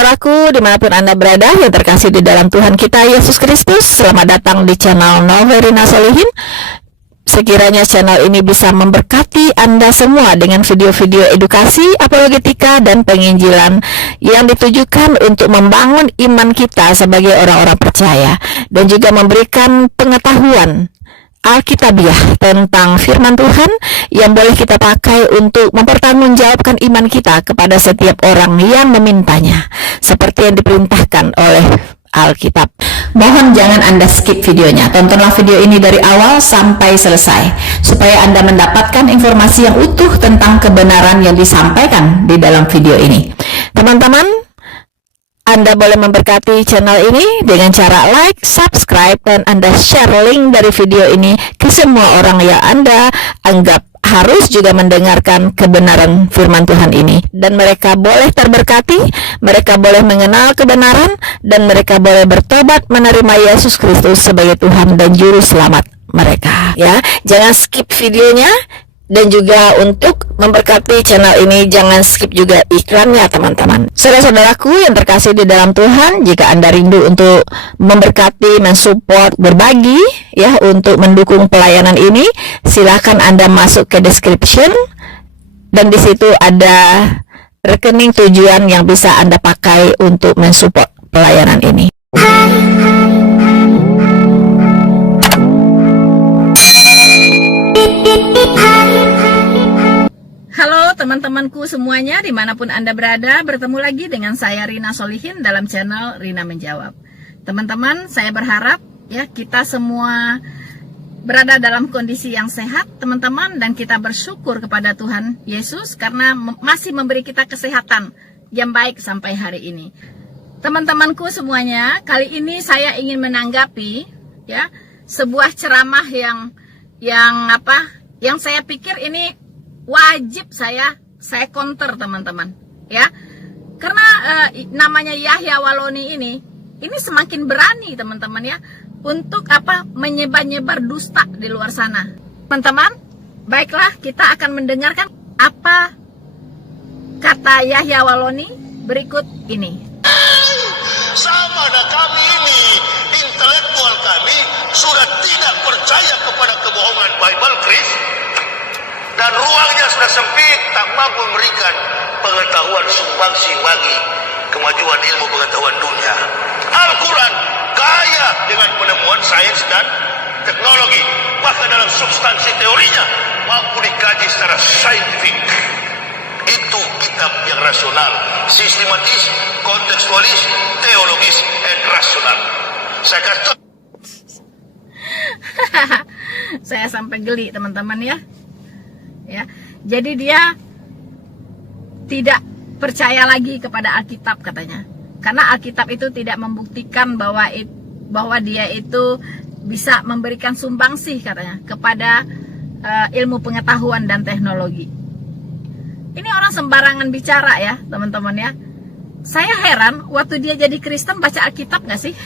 Saudara-saudaraku dimanapun Anda berada yang terkasih di dalam Tuhan kita Yesus Kristus, selamat datang di channel Rina Solihin. Sekiranya channel ini bisa memberkati Anda semua dengan video-video edukasi, apologetika, dan penginjilan yang ditujukan untuk membangun iman kita sebagai orang-orang percaya dan juga memberikan pengetahuan Alkitabiah tentang firman Tuhan yang boleh kita pakai untuk mempertanggungjawabkan iman kita kepada setiap orang yang memintanya, seperti yang diperintahkan oleh Alkitab. Mohon jangan Anda skip videonya, tontonlah video ini dari awal sampai selesai supaya Anda mendapatkan informasi yang utuh tentang kebenaran yang disampaikan di dalam video ini. Teman-teman, Anda boleh memberkati channel ini dengan cara like, subscribe, dan Anda share link dari video ini ke semua orang yang Anda anggap harus juga mendengarkan kebenaran firman Tuhan ini, dan mereka boleh terberkati, mereka boleh mengenal kebenaran, dan mereka boleh bertobat menerima Yesus Kristus sebagai Tuhan dan Juru Selamat mereka. Ya, jangan skip videonya. Dan juga untuk memberkati channel ini, jangan skip juga iklannya, teman-teman. Saudara-saudaraku yang terkasih di dalam Tuhan, jika Anda rindu untuk memberkati, mensupport, berbagi, ya, untuk mendukung pelayanan ini, silakan Anda masuk ke description, dan di situ ada rekening tujuan yang bisa Anda pakai untuk mensupport pelayanan ini. Halo teman-temanku semuanya, dimanapun Anda berada, bertemu lagi dengan saya Rina Solihin dalam channel Rina Menjawab. Teman-teman, saya berharap ya kita semua berada dalam kondisi yang sehat, teman-teman, dan kita bersyukur kepada Tuhan Yesus karena masih memberi kita kesehatan yang baik sampai hari ini. Teman-temanku semuanya, kali ini saya ingin menanggapi ya sebuah ceramah yang saya pikir ini wajib saya counter, teman-teman, ya, karena namanya Yahya Waloni ini semakin berani, teman-teman, ya, untuk menyebar dusta di luar sana, teman-teman. Baiklah, kita akan mendengarkan apa kata Yahya Waloni berikut ini. Sama ada kami ini, intelektual kami sudah tidak percaya kepada kebohongan Bible Chris, dan ruangnya sudah sempit, tak mampu memberikan pengetahuan sumbangsi bagi kemajuan ilmu pengetahuan dunia. Al-Quran kaya dengan penemuan sains dan teknologi, bahkan dalam substansi teorinya mampu dikaji secara saintifik. Itu kitab yang rasional, sistematis, kontekstualis, teologis, dan rasional. Saya kata saya sampai geli, teman-teman, ya. Ya, jadi dia tidak percaya lagi kepada Alkitab, katanya, karena Alkitab itu tidak membuktikan bahwa dia itu bisa memberikan sumbangsih, katanya, kepada ilmu pengetahuan dan teknologi. Ini orang sembarangan bicara, ya, teman-teman, ya. Saya heran waktu dia jadi Kristen baca Alkitab nggak sih?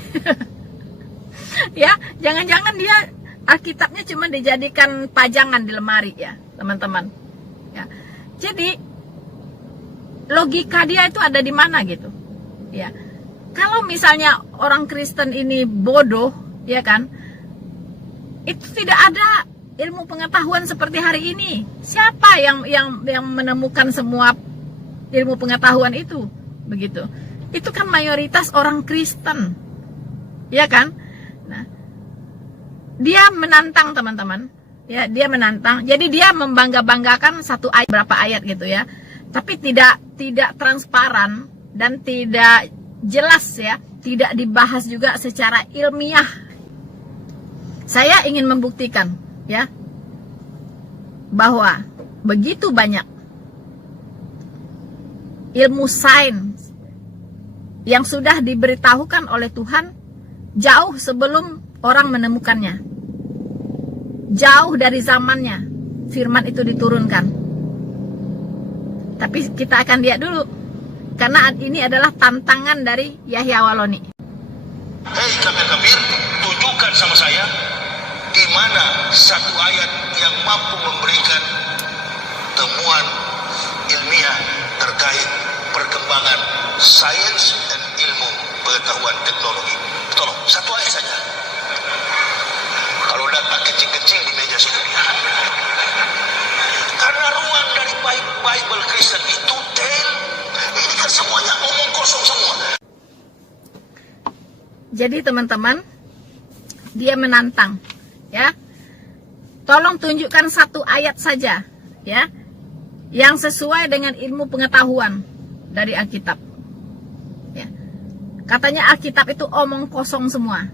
Ya, jangan-jangan dia Alkitabnya cuma dijadikan pajangan di lemari, ya, teman-teman, ya. Jadi logika dia itu ada di mana gitu, ya. Kalau misalnya orang Kristen ini bodoh, ya kan, itu tidak ada ilmu pengetahuan seperti hari ini. Siapa yang menemukan semua ilmu pengetahuan itu, begitu? Itu kan mayoritas orang Kristen, ya kan. Nah, dia menantang, teman-teman, ya, dia menantang. Jadi dia membangga-banggakan satu ayat, berapa ayat gitu, ya, tapi tidak transparan dan tidak jelas, ya, tidak dibahas juga secara ilmiah. Saya ingin membuktikan, ya, bahwa begitu banyak ilmu sains yang sudah diberitahukan oleh Tuhan jauh sebelum orang menemukannya, jauh dari zamannya firman itu diturunkan. Tapi kita akan lihat dulu, karena ini adalah tantangan dari Yahya Waloni. Hei kafir, tunjukkan sama saya di mana satu ayat yang mampu memberikan temuan ilmiah terkait perkembangan sains pengetahuan teknologi. Tolong, satu ayat saja. Kalau data kecil-kecil di meja situ. Karena ruang dari Bible Kristen itu, ini kan semuanya omong kosong semua. Jadi teman-teman, dia menantang, ya. Tolong tunjukkan satu ayat saja, ya, yang sesuai dengan ilmu pengetahuan dari Alkitab. Ya. Katanya Alkitab itu omong kosong semua.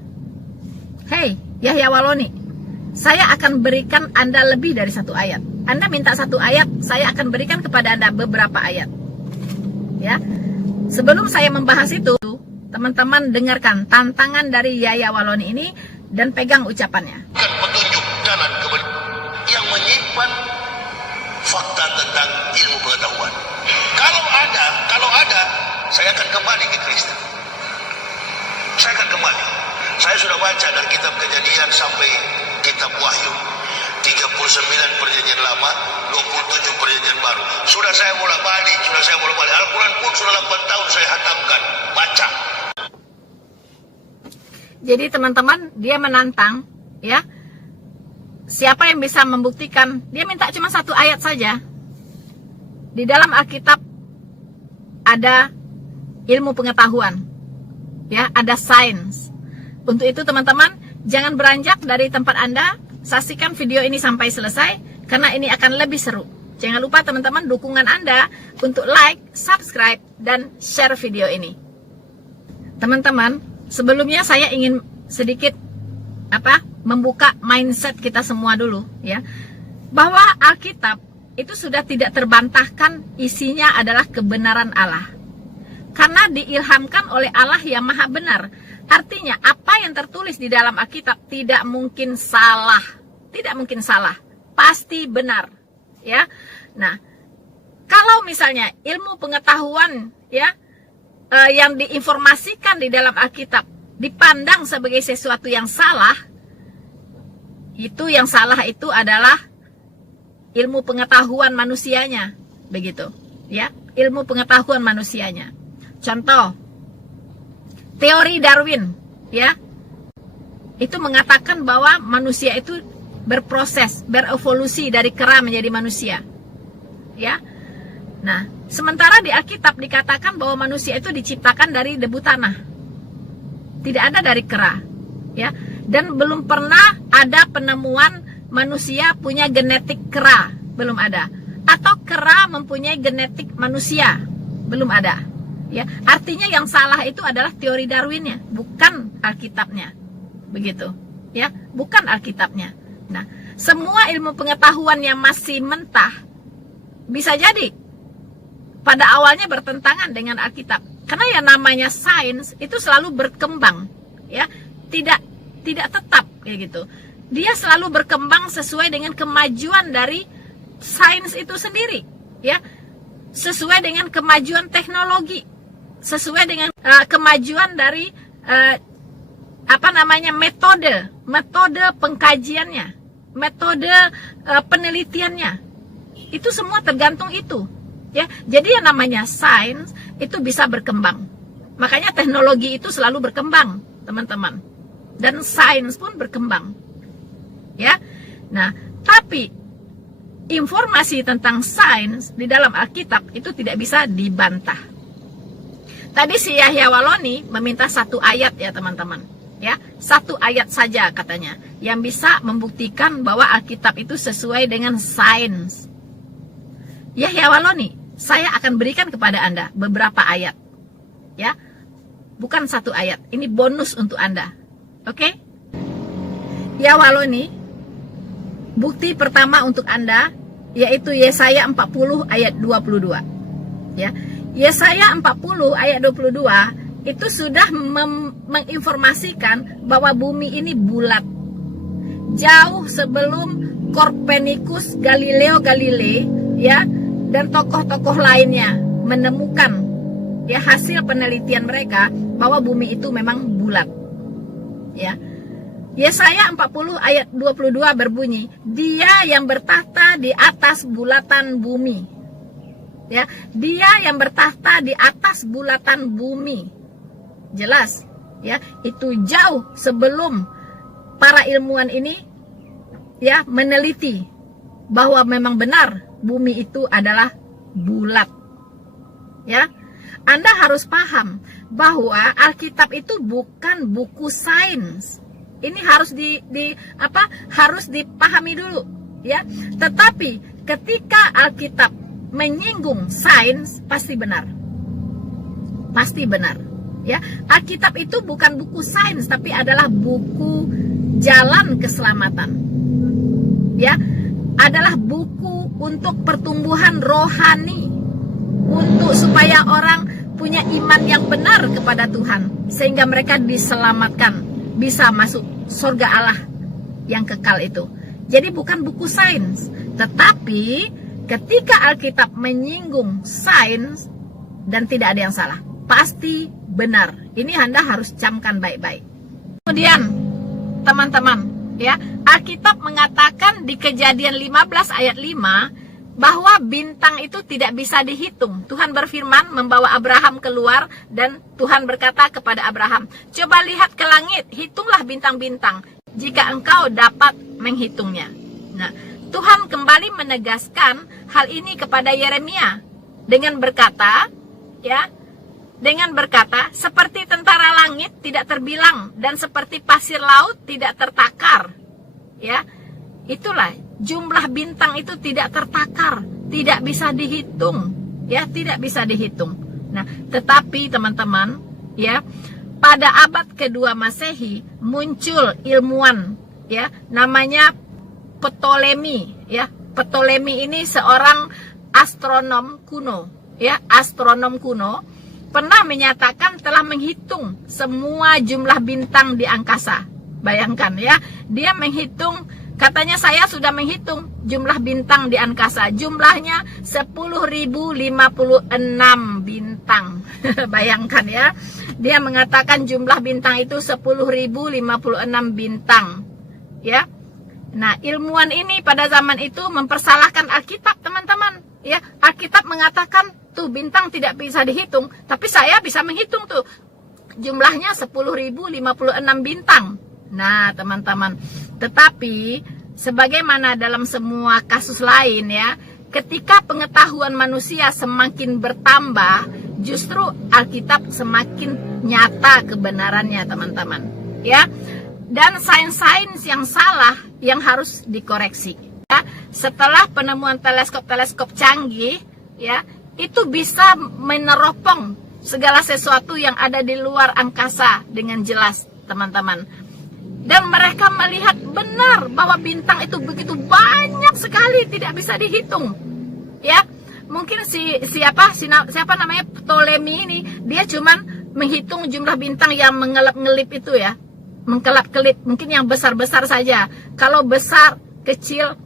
Hei, Yahya Waloni, saya akan berikan Anda lebih dari satu ayat. Anda minta satu ayat, saya akan berikan kepada Anda beberapa ayat. Ya. Sebelum saya membahas itu, teman-teman dengarkan tantangan dari Yahya Waloni ini dan pegang ucapannya. Petunjuk jalan yang menyimpan fakta tentang ilmu pengetahuan. Kalau ada, saya akan kembali ke Kristen. Saya akan kembali. Saya sudah baca dari kitab Kejadian sampai kitab Wahyu. 39 perjanjian lama, 27 perjanjian baru. Sudah saya bolak-balik. Al-Quran pun sudah 8 tahun saya hatamkan. Baca. Jadi teman-teman, dia menantang, ya. Siapa yang bisa membuktikan? Dia minta cuma satu ayat saja. Di dalam Alkitab ada ilmu pengetahuan, ya, ada sains. Untuk itu teman-teman, jangan beranjak dari tempat Anda. Saksikan video ini sampai selesai, karena ini akan lebih seru. Jangan lupa teman-teman dukungan Anda untuk like, subscribe, dan share video ini. Teman-teman, sebelumnya saya ingin sedikit membuka mindset kita semua dulu, ya. Bahwa Alkitab itu sudah tidak terbantahkan, isinya adalah kebenaran Allah. Karena diilhamkan oleh Allah yang Maha Benar. Artinya apa yang tertulis di dalam Alkitab tidak mungkin salah. Tidak mungkin salah. Pasti benar, ya. Nah, kalau misalnya ilmu pengetahuan, ya, yang diinformasikan di dalam Alkitab dipandang sebagai sesuatu yang salah, itu yang salah itu adalah ilmu pengetahuan manusianya, begitu, ya, ilmu pengetahuan manusianya. Contoh, teori Darwin, ya, itu mengatakan bahwa manusia itu berproses, berevolusi dari kera menjadi manusia, ya. Nah, sementara di Alkitab dikatakan bahwa manusia itu diciptakan dari debu tanah, tidak ada dari kera, ya. Dan belum pernah ada penemuan manusia punya genetik kera, belum ada. Atau kera mempunyai genetik manusia, belum ada. Ya, artinya yang salah itu adalah teori Darwinnya, bukan Alkitabnya, begitu, ya, bukan Alkitabnya. Nah, semua ilmu pengetahuan yang masih mentah bisa jadi pada awalnya bertentangan dengan Alkitab, karena yang namanya sains itu selalu berkembang, ya, tidak tetap kayak gitu. Dia selalu berkembang sesuai dengan kemajuan dari sains itu sendiri, ya, sesuai dengan kemajuan teknologi, sesuai dengan kemajuan dari metode pengkajiannya, metode penelitiannya. Itu semua tergantung itu, ya. Jadi yang namanya sains itu bisa berkembang. Makanya teknologi itu selalu berkembang, teman-teman. Dan sains pun berkembang, ya. Nah, tapi informasi tentang sains di dalam Alkitab itu tidak bisa dibantah. Tadi si Yahya Waloni meminta satu ayat, ya teman-teman, ya, satu ayat saja katanya yang bisa membuktikan bahwa Alkitab itu sesuai dengan sains. Yahya Waloni, saya akan berikan kepada Anda beberapa ayat, ya, bukan satu ayat. Ini bonus untuk Anda, oke? Ya Waloni, bukti pertama untuk Anda yaitu Yesaya 40 ayat 22, ya. Yesaya 40 ayat 22 itu sudah menginformasikan bahwa bumi ini bulat. Jauh sebelum Copernicus, Galileo Galilei, ya, dan tokoh-tokoh lainnya menemukan, ya, hasil penelitian mereka bahwa bumi itu memang bulat, ya. Yesaya 40 ayat 22 berbunyi, Dia yang bertahta di atas bulatan bumi, ya, Dia yang bertahta di atas bulatan bumi, jelas, ya. Itu jauh sebelum para ilmuwan ini, ya, meneliti bahwa memang benar bumi itu adalah bulat. Ya. Anda harus paham bahwa Alkitab itu bukan buku sains. Ini harus harus dipahami dulu, ya. Tetapi ketika Alkitab menyinggung sains, pasti benar. Pasti benar, ya. Alkitab itu bukan buku sains, tapi adalah buku jalan keselamatan. Ya, adalah buku untuk pertumbuhan rohani, untuk supaya orang punya iman yang benar kepada Tuhan, sehingga mereka diselamatkan, bisa masuk surga Allah yang kekal itu. Jadi bukan buku sains, tetapi ketika Alkitab menyinggung sains, dan tidak ada yang salah, pasti benar. Ini Anda harus camkan baik-baik. Kemudian teman-teman, ya, Alkitab mengatakan di Kejadian 15 ayat 5 bahwa bintang itu tidak bisa dihitung. Tuhan berfirman membawa Abraham keluar, dan Tuhan berkata kepada Abraham, coba lihat ke langit, hitunglah bintang-bintang, jika engkau dapat menghitungnya. Nah, Tuhan kembali menegaskan hal ini kepada Yeremia dengan berkata, ya, dengan berkata, seperti tentara langit tidak terbilang, dan seperti pasir laut tidak tertakar. Ya, itulah jumlah bintang itu tidak tertakar, tidak bisa dihitung, ya, tidak bisa dihitung. Nah, tetapi teman-teman, ya, pada abad kedua Masehi muncul ilmuwan, ya, namanya Ptolemy, ya. Ptolemy ini seorang astronom kuno, ya, astronom kuno, pernah menyatakan telah menghitung semua jumlah bintang di angkasa. Bayangkan, ya, dia menghitung. Katanya, saya sudah menghitung jumlah bintang di angkasa. Jumlahnya 10.056 bintang. Bayangkan, ya. Dia mengatakan jumlah bintang itu 10.056 bintang. Ya. Nah, ilmuwan ini pada zaman itu mempersalahkan Alkitab, teman-teman. Ya, Alkitab mengatakan tuh bintang tidak bisa dihitung, tapi saya bisa menghitung tuh. Jumlahnya 10.056 bintang. Nah, teman-teman, tetapi sebagaimana dalam semua kasus lain, ya, ketika pengetahuan manusia semakin bertambah, justru Alkitab semakin nyata kebenarannya, teman-teman, ya. Dan sains-sains yang salah yang harus dikoreksi, ya. Setelah penemuan teleskop-teleskop canggih, ya, itu bisa meneropong segala sesuatu yang ada di luar angkasa dengan jelas, teman-teman. Dan mereka melihat benar bahwa bintang itu begitu banyak sekali, tidak bisa dihitung. Ya, mungkin siapa namanya Ptolemy ini, dia cuman menghitung jumlah bintang yang mengelap-ngelip itu, ya, mengkelap-kelip, mungkin yang besar-besar saja. Kalau besar, kecil,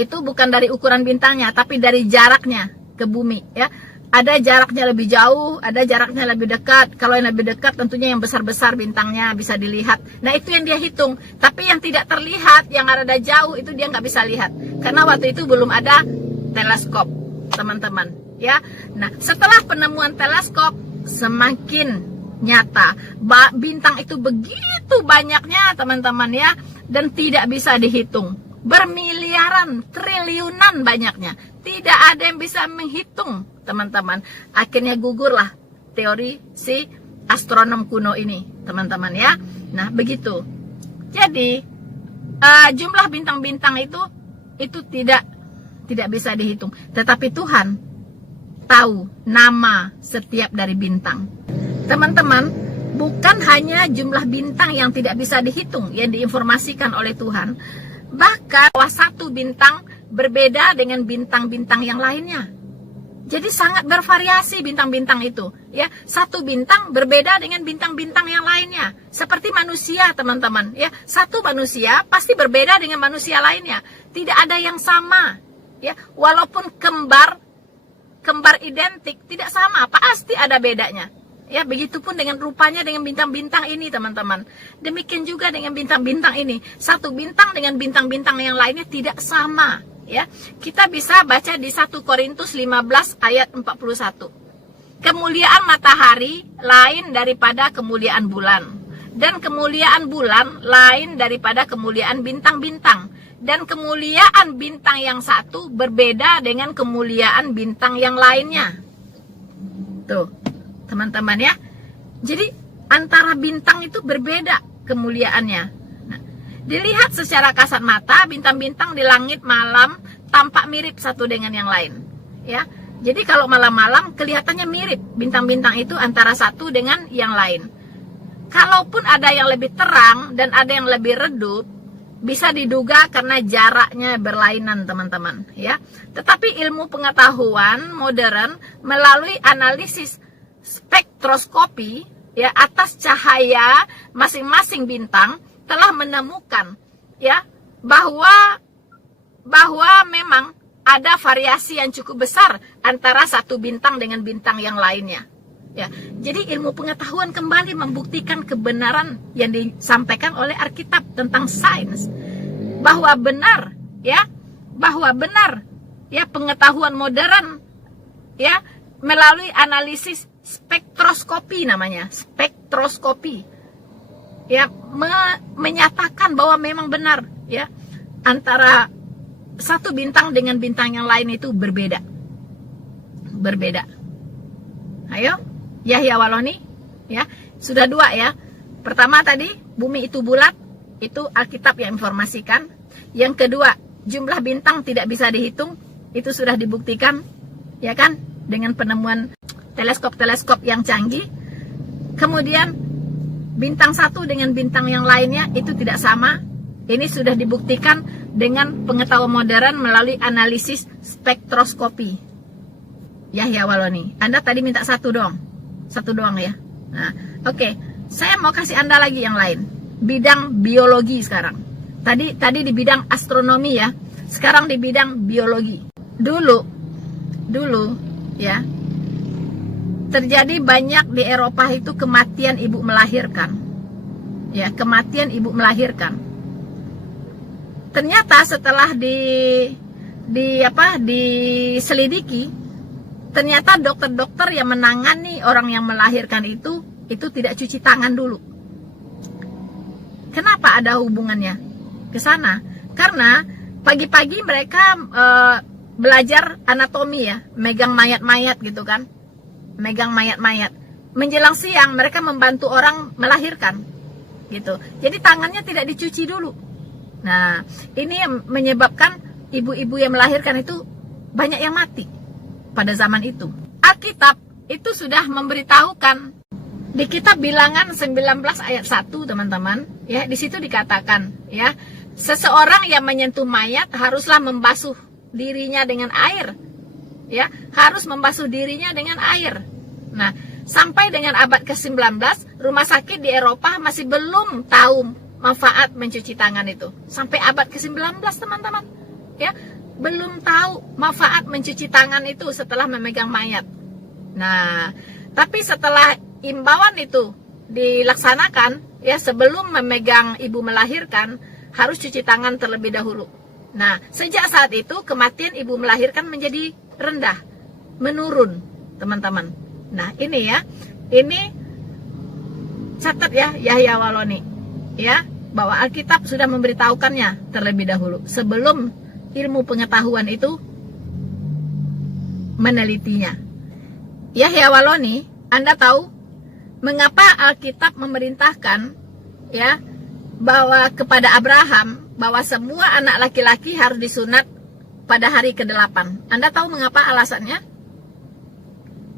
itu bukan dari ukuran bintangnya, tapi dari jaraknya ke bumi, ya. Ada jaraknya lebih jauh, ada jaraknya lebih dekat. Kalau yang lebih dekat tentunya yang besar-besar bintangnya bisa dilihat. Nah, itu yang dia hitung. Tapi yang tidak terlihat, yang ada jauh, itu dia nggak bisa lihat. Karena waktu itu belum ada teleskop, teman-teman. Ya, nah, setelah penemuan teleskop, semakin nyata. Bintang itu begitu banyaknya, teman-teman, ya. Dan tidak bisa dihitung. Bermiliaran, triliunan banyaknya. Tidak ada yang bisa menghitung, teman-teman. Akhirnya gugurlah teori si astronom kuno ini, teman-teman, ya. Nah, begitu. Jadi jumlah bintang-bintang itu tidak bisa dihitung. Tetapi Tuhan tahu nama setiap dari bintang. Teman-teman, bukan hanya jumlah bintang yang tidak bisa dihitung yang diinformasikan oleh Tuhan, bahkan satu bintang berbeda dengan bintang-bintang yang lainnya. Jadi sangat bervariasi bintang-bintang itu, ya. Satu bintang berbeda dengan bintang-bintang yang lainnya. Seperti manusia, teman-teman, ya. Satu manusia pasti berbeda dengan manusia lainnya. Tidak ada yang sama, ya. Walaupun kembar identik, tidak sama, pasti ada bedanya. Ya, begitupun dengan rupanya dengan bintang-bintang ini, teman-teman. Demikian juga dengan bintang-bintang ini. Satu bintang dengan bintang-bintang yang lainnya tidak sama. Ya, kita bisa baca di 1 Korintus 15 ayat 41. kemuliaan matahari lain daripada kemuliaan bulan, dan kemuliaan bulan lain daripada kemuliaan bintang-bintang, dan kemuliaan bintang yang satu berbeda dengan kemuliaan bintang yang lainnya. Tuh, teman-teman ya. Jadi antara bintang itu berbeda kemuliaannya. Nah, dilihat secara kasat mata, bintang-bintang di langit malam tampak mirip satu dengan yang lain, ya. Jadi kalau malam-malam kelihatannya mirip bintang-bintang itu antara satu dengan yang lain. Kalaupun ada yang lebih terang dan ada yang lebih redup, bisa diduga karena jaraknya berlainan, teman-teman, ya. Tetapi ilmu pengetahuan modern melalui analisis spektroskopi, ya, atas cahaya masing-masing bintang telah menemukan, ya, bahwa memang ada variasi yang cukup besar antara satu bintang dengan bintang yang lainnya. Ya, jadi ilmu pengetahuan kembali membuktikan kebenaran yang disampaikan oleh Alkitab tentang sains, bahwa benar, ya, pengetahuan modern, ya, melalui analisis spektroskopi namanya, spektroskopi, ya, menyatakan bahwa memang benar, ya, antara satu bintang dengan bintang yang lain itu berbeda. Ayo, Yahya Waloni, ya, sudah dua ya. Pertama tadi bumi itu bulat, itu Alkitab yang informasikan. Yang kedua, jumlah bintang tidak bisa dihitung, itu sudah dibuktikan, ya kan, dengan penemuan teleskop-teleskop yang canggih. Kemudian bintang satu dengan bintang yang lainnya itu tidak sama. Ini sudah dibuktikan dengan pengetahuan modern melalui analisis spektroskopi. Yahya Waloni, Anda tadi minta satu doang ya. Nah, oke. Saya mau kasih Anda lagi yang lain. Bidang biologi sekarang. Tadi di bidang astronomi ya. Sekarang di bidang biologi. Dulu ya. Terjadi banyak di Eropa itu kematian ibu melahirkan. Ya, kematian ibu melahirkan. Ternyata setelah diselidiki, ternyata dokter-dokter yang menangani orang yang melahirkan itu tidak cuci tangan dulu. Kenapa ada hubungannya ke sana? Karena pagi-pagi mereka belajar anatomi ya, megang mayat-mayat gitu kan, megang mayat-mayat. Menjelang siang mereka membantu orang melahirkan, gitu. Jadi tangannya tidak dicuci dulu. Nah, ini yang menyebabkan ibu-ibu yang melahirkan itu banyak yang mati pada zaman itu. Alkitab itu sudah memberitahukan di kitab Bilangan 19 ayat 1, teman-teman, ya, di situ dikatakan, ya, seseorang yang menyentuh mayat haruslah membasuh dirinya dengan air. Ya, harus membasuh dirinya dengan air. Nah, sampai dengan abad ke-19, rumah sakit di Eropa masih belum tahu manfaat mencuci tangan itu. Sampai abad ke-19, teman-teman, ya, belum tahu manfaat mencuci tangan itu setelah memegang mayat. Nah, tapi setelah imbauan itu dilaksanakan, ya, sebelum memegang ibu melahirkan harus cuci tangan terlebih dahulu. Nah, sejak saat itu kematian ibu melahirkan menjadi rendah, menurun, teman-teman. Nah, ini ya, ini catat ya, Yahya Waloni, ya, bahwa Alkitab sudah memberitahukannya terlebih dahulu sebelum ilmu pengetahuan itu menelitinya. Yahya Waloni, Anda tahu mengapa Alkitab memerintahkan, ya, bahwa kepada Abraham bahwa semua anak laki-laki harus disunat pada hari ke-8? Anda tahu mengapa alasannya?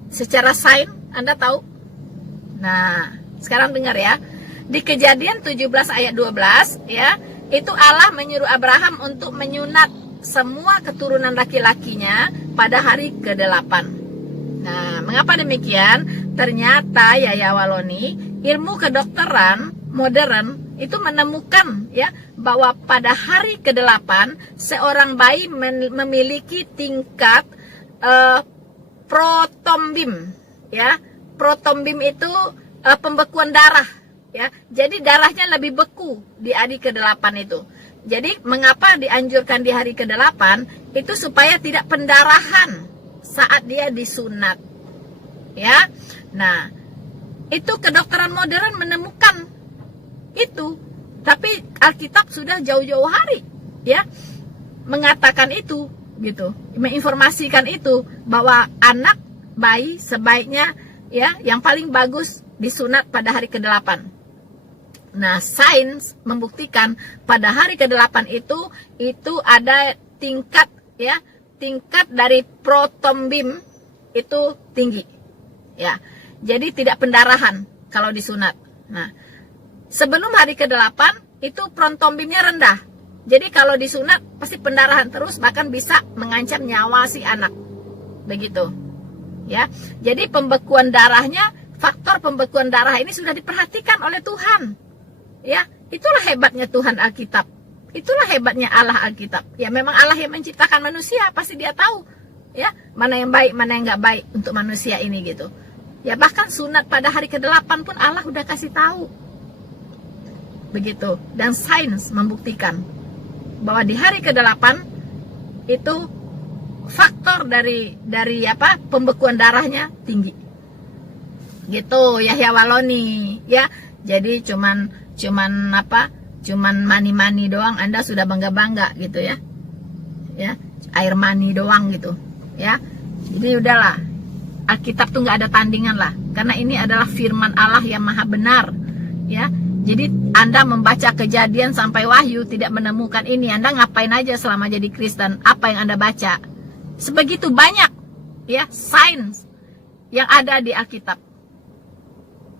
Secara sains Anda tahu? Nah, sekarang dengar ya. Di Kejadian 17 ayat 12, ya, itu Allah menyuruh Abraham untuk menyunat semua keturunan laki-lakinya pada hari ke-8. Nah, mengapa demikian? Ternyata Yahya Waloni, ilmu kedokteran modern itu menemukan, ya, bahwa pada hari ke-8 seorang bayi memiliki tingkat protombim, ya. Protombim itu pembekuan darah, ya. Jadi darahnya lebih beku di hari ke-8 itu. Jadi mengapa dianjurkan di hari ke-8? Itu supaya tidak pendarahan saat dia disunat. ya. Nah, itu kedokteran modern menemukan itu, tapi Alkitab sudah jauh-jauh hari ya mengatakan itu gitu, menginformasikan itu bahwa anak bayi sebaiknya ya yang paling bagus disunat pada hari ke-8. Nah, sains membuktikan pada hari ke-8 itu ada tingkat ya, tingkat dari protombin itu tinggi ya. Jadi tidak pendarahan kalau disunat. Nah, sebelum hari ke-8 itu protombinnya rendah. Jadi kalau disunat pasti pendarahan terus, bahkan bisa mengancam nyawa si anak. Begitu. Ya. Jadi pembekuan darahnya, faktor pembekuan darah ini sudah diperhatikan oleh Tuhan. Ya, itulah hebatnya Tuhan Alkitab. Itulah hebatnya Allah Alkitab. Ya, memang Allah yang menciptakan manusia, pasti Dia tahu ya, mana yang baik, mana yang nggak baik untuk manusia ini gitu. Ya, bahkan sunat pada hari ke-8 pun Allah udah kasih tahu. Begitu. Dan sains membuktikan bahwa di hari ke-8 itu faktor dari apa? Pembekuan darahnya tinggi. Gitu, Yahya Waloni, ya. Jadi cuman apa? Cuman mani-mani doang Anda sudah bangga-bangga gitu ya. Ya, air mani doang gitu, ya. Jadi udahlah. Alkitab tuh nggak ada tandingan lah, karena ini adalah firman Allah yang maha benar ya. Jadi Anda membaca Kejadian sampai Wahyu tidak menemukan ini, Anda ngapain aja selama jadi Kristen? Apa yang Anda baca? Sebegitu banyak ya sains yang ada di Alkitab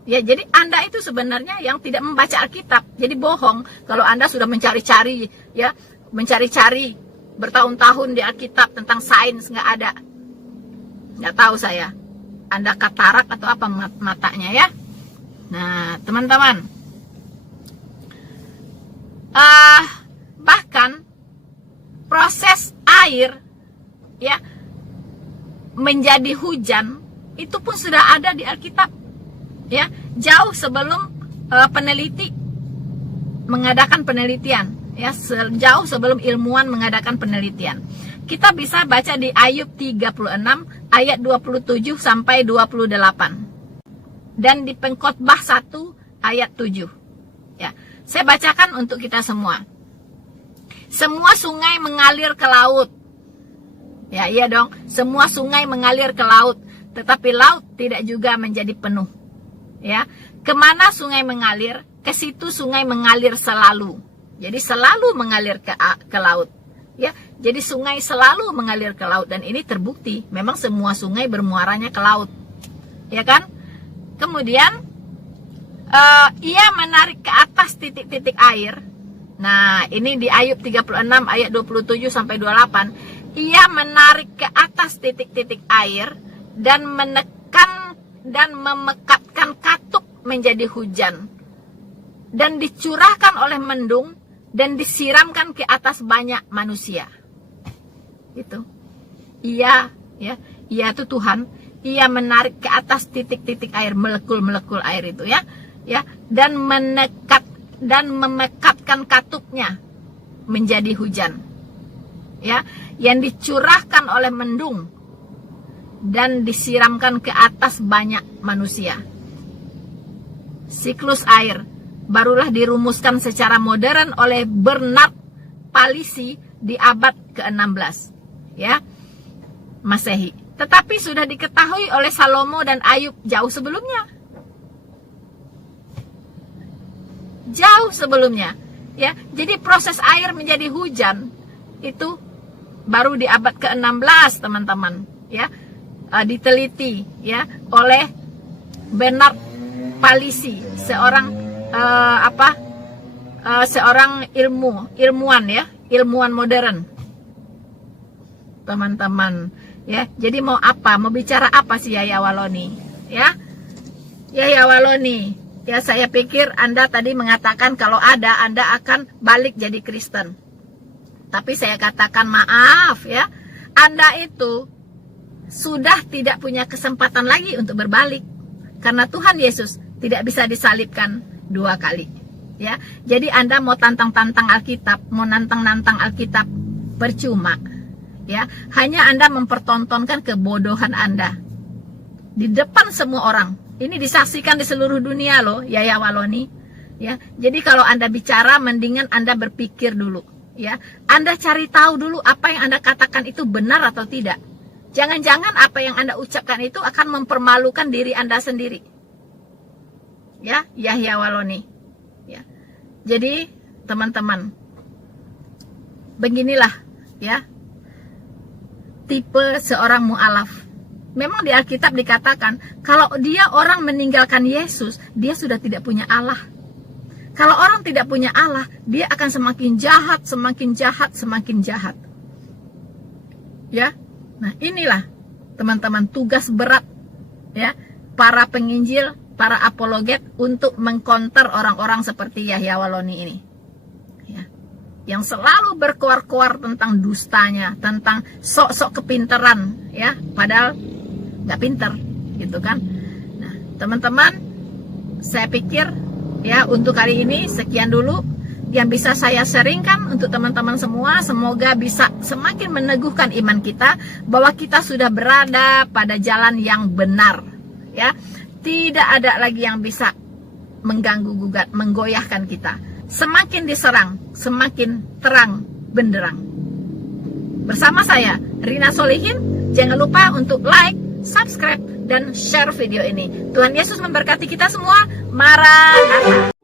ya. Jadi Anda itu sebenarnya yang tidak membaca Alkitab, jadi bohong kalau Anda sudah mencari-cari ya, mencari-cari bertahun-tahun di Alkitab tentang sains. Nggak ada. Nggak tahu saya, Anda katarak atau apa matanya ya. Nah, teman-teman, bahkan proses air ya menjadi hujan itu pun sudah ada di Alkitab ya, jauh sebelum peneliti mengadakan penelitian ya, jauh sebelum ilmuwan mengadakan penelitian. Kita bisa baca di Ayub 36 ayat 27 sampai 28. Dan di Pengkhotbah 1 ayat 7. Ya, saya bacakan untuk kita semua. Semua sungai mengalir ke laut. Ya, iya dong. Semua sungai mengalir ke laut, tetapi laut tidak juga menjadi penuh. Ya, kemana sungai mengalir, ke situ sungai mengalir selalu. Jadi selalu mengalir ke laut. Ya, jadi sungai selalu mengalir ke laut, dan ini terbukti. Memang semua sungai bermuaranya ke laut, ya kan? Kemudian ia menarik ke atas titik-titik air. Nah, ini di Ayub 36 ayat 27 sampai 28. Ia menarik ke atas titik-titik air dan menekan dan memekatkan katuk menjadi hujan, dan dicurahkan oleh mendung dan disiramkan ke atas banyak manusia. Itu. Ia itu Tuhan. Ia menarik ke atas titik-titik air, melekul-melekul air itu ya. Ya, dan memekatkan katuknya menjadi hujan. Ya, yang dicurahkan oleh mendung dan disiramkan ke atas banyak manusia. Siklus air barulah dirumuskan secara modern oleh Bernard Palissy di abad ke-16 ya Masehi. Tetapi sudah diketahui oleh Salomo dan Ayub jauh sebelumnya. Jauh sebelumnya ya. Jadi proses air menjadi hujan itu baru di abad ke-16, teman-teman ya. Diteliti ya oleh Bernard Palissy, seorang seorang ilmuwan ya, ilmuwan modern, teman-teman ya. Jadi mau apa, mau bicara apa sih Yahya Waloni ya? Yahya Waloni ya, saya pikir Anda tadi mengatakan kalau ada Anda akan balik jadi Kristen. Tapi saya katakan maaf ya, Anda itu sudah tidak punya kesempatan lagi untuk berbalik, karena Tuhan Yesus tidak bisa disalibkan 2 kali ya. Jadi Anda mau tantang-tantang Alkitab, mau nantang-nantang Alkitab, percuma ya. Hanya Anda mempertontonkan kebodohan Anda di depan semua orang. Ini disaksikan di seluruh dunia loh, Yahya Waloni. Ya, jadi kalau Anda bicara, mendingan Anda berpikir dulu. Ya, Anda cari tahu dulu apa yang Anda katakan itu benar atau tidak. Jangan-jangan apa yang Anda ucapkan itu akan mempermalukan diri Anda sendiri. Ya, Yahya Waloni. Ya, jadi teman-teman, beginilah ya tipe seorang mu'alaf. Memang di Alkitab dikatakan kalau dia orang meninggalkan Yesus, dia sudah tidak punya Allah. Kalau orang tidak punya Allah, dia akan semakin jahat, semakin jahat, semakin jahat. Ya, nah inilah teman-teman tugas berat ya para penginjil, para apologet untuk mengkonter orang-orang seperti Yahya Waloni ini. Ya, yang selalu berkoar-koar tentang dustanya, tentang sok-sok kepinteran, ya, padahal nggak pinter, gitu kan. Nah, teman-teman, saya pikir ya untuk hari ini sekian dulu yang bisa saya sharingkan untuk teman-teman semua. Semoga bisa semakin meneguhkan iman kita bahwa kita sudah berada pada jalan yang benar, ya. Tidak ada lagi yang bisa mengganggu gugat, menggoyahkan kita. Semakin diserang, semakin terang benderang. Bersama saya, Rina Solihin, jangan lupa untuk like, subscribe, dan share video ini. Tuhan Yesus memberkati kita semua. Maranatha.